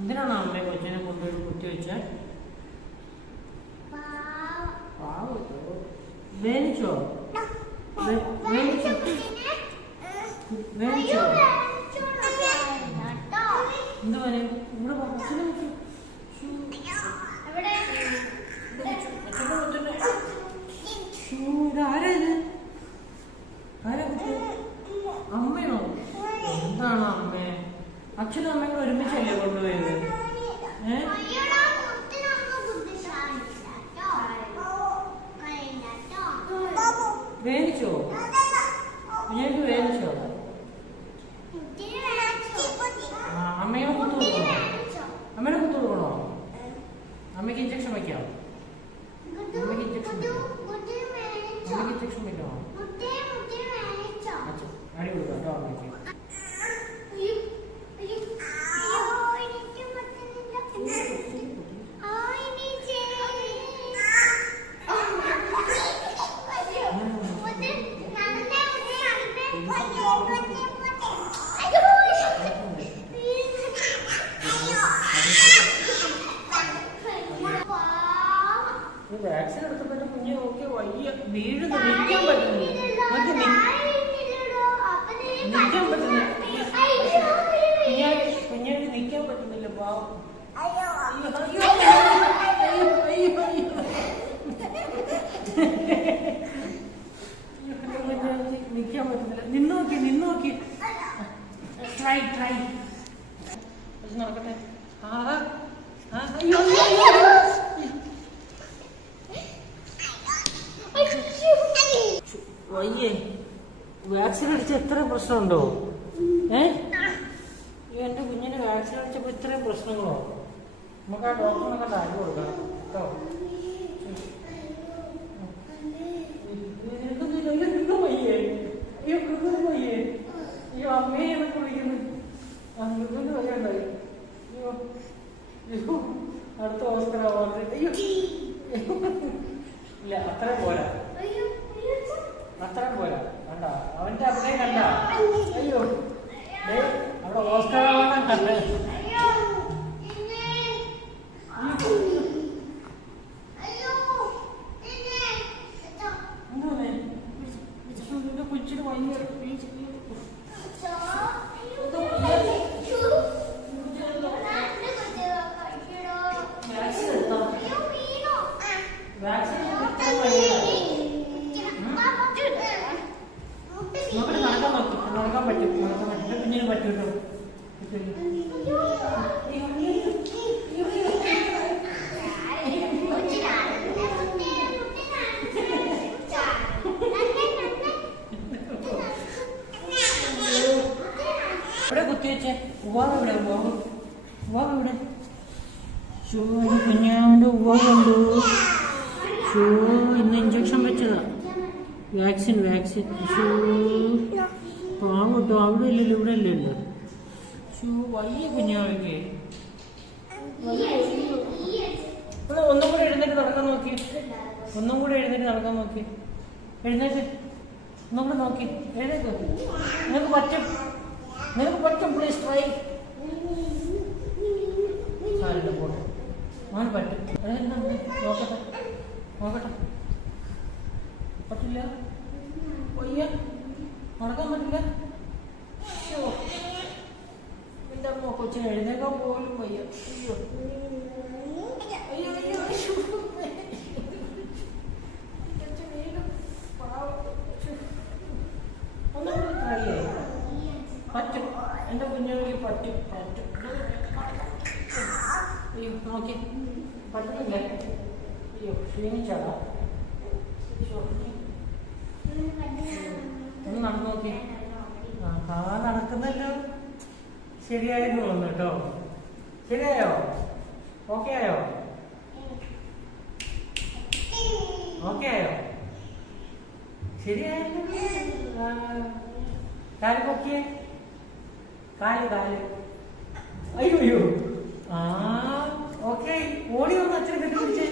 എന്തിനാണ് അമ്മയെ കൊച്ചിനെ കൊണ്ടുപോയി കുത്തി വെച്ച? വേനിച്ചോ വേനിച്ചോ എന്ത് പോലെ ഇവിടെ വാ, കൊച്ചിനെ വെച്ചു. ശ്ശൂ, കൊച്ചിനെ കൊച്ചിനെ. ശ്ശൂ, ഇതാരാ ഇത്? ആരാ കുത്തി? അമ്മയോ എന്താണ് അമ്മേ അച്ഛനും അമ്മയും കൂടെ ഒരുമിച്ചല്ലേ കൊണ്ടുപോയത് ഏ വേവിച്ചോ കുഞ്ഞാക്ക് വേവിച്ചോ ആ, അമ്മയെ കുത്തു കൊടുക്കണോ അമ്മേനെ കുത്തു കൊടുക്കണോ അമ്മയ്ക്ക് ഇഞ്ചക്ഷൻ വയ്ക്കാം അമ്മയ്ക്ക് ഇഞ്ചക്ഷൻ അമ്മയ്ക്ക് ഇഞ്ചക്ഷൻ വയ്ക്കണോ അച്ഛൻ അടി കൊടുക്കാം കേട്ടോ അമ്മയ്ക്ക് ഈ വാക്സിൻ എടുത്തപ്പോ കുഞ്ഞ് നോക്കി വയ്യ വീഴുന്നു നിൽക്കാൻ പറ്റുന്നില്ല. നിൽക്കാൻ പറ്റുന്നില്ല. കുഞ്ഞാക്ക് നിൽക്കാൻ പറ്റുന്നില്ല പാവം. അയ്യോ. അയ്യോ അയ്യോ അയ്യോ. അയ്യോ നിൽക്കാൻ പറ്റുന്നില്ല. നിന്ന് നോക്കി നിന്ന് നോക്കി. ട്രൈ ട്രൈ നടക്കട്ടെ. ആ ആ, അയ്യോ അയ്യോ അയ്യോ വയ്യേ. വാക്സിൻ അടിച്ച എത്ര പ്രശ്നമുണ്ടോ? ഏ? എന്റെ കുഞ്ഞിന് വാക്സിൻ അടിച്ചപ്പോ ഇത്രയും പ്രശ്നങ്ങളോ? നമുക്ക് ആ ഡോക്ടറിനെ കണ്ട് കൊടുക്കണം? കേട്ടോ? അടുത്ത അയ്യോ. ഇല്ല അത്ര പോരാ. അത്രയും പോരാ. കണ്ട? അവന്റെ അഭിനയം കണ്ട? അയ്യോ. അവിടെ ഓസ്കാർ കണ്ടേ കണ്ട കൊച്ചിന് ഭയങ്കര വാക്സിൻ എടുത്തോ വാക്സിൻ എടുത്തോ നോക്കട്ടെ നടക്കാൻ പറ്റും നടക്കാൻ പറ്റും. കുഞ്ഞിന് പറ്റും കേട്ടോ പറ്റില്ല. ഇവിടെ കുത്തിവെച്ചേ ഉവാവ് ഇവിടെ ഉവാവ് ഉവാവ് ഇവിടെ ഷൂ കുഞ്ഞാന്റെ ഉവാവ് കണ്ടു. ഷൂ ഇന്ന് ഇഞ്ചക്ഷൻ വെച്ചതാ. വാക്സിൻ വാക്സിൻ ഷൂ കേട്ടോ അവിടെ ഇല്ലല്ലോ ഇവിടെ ഇല്ലല്ലോ ഷൂ വയ്യ കുഞ്ഞാവയ്ക്ക് ഇവിടെ ഒന്നും കൂടെ എഴുന്നേറ്റ് നടക്കാൻ നോക്കി. ഒന്നും കൂടെ എഴുന്നേറ്റ് നടക്കാൻ നോക്കി. എഴുന്നേറ്റ് ഒന്നും കൂടെ നോക്കി. എഴുന്നേറ്റ് നിനക്ക് പറ്റും നിനക്ക് പറ്റും പ്ലീസ് ട്രൈ സാറിന്റെ പോട്ടെ. മോൻ പറ്റും. നോക്കട്ടെ. നോക്കട്ടെ. പറ്റില്ല? വയ്യ നടക്കാൻ പറ്റില്ല അയ്യോ എന്റെ അമ്മ കൊച്ചിനെ എഴുന്നേക്കാൻ പോലും വയ്യ. അയ്യോ. അയ്യോ അയ്യോ. ഒന്നും അയ്യോ ശ്ശോ. നോക്കി. നടക്കുന്നല്ലോ. ശരിയായിരുന്നു കേട്ടോ. ശരിയായോ? ഓക്കെ ആയോ? ഓക്കെ ആയോ? ശരിയായിരുന്നു. കാൽ കാൽ അയ്യോ അയ്യോ. ആ ഓക്കെ ഓടി വന്ന് അച്ഛനെ കെട്ടിപ്പിടിച്ചേ.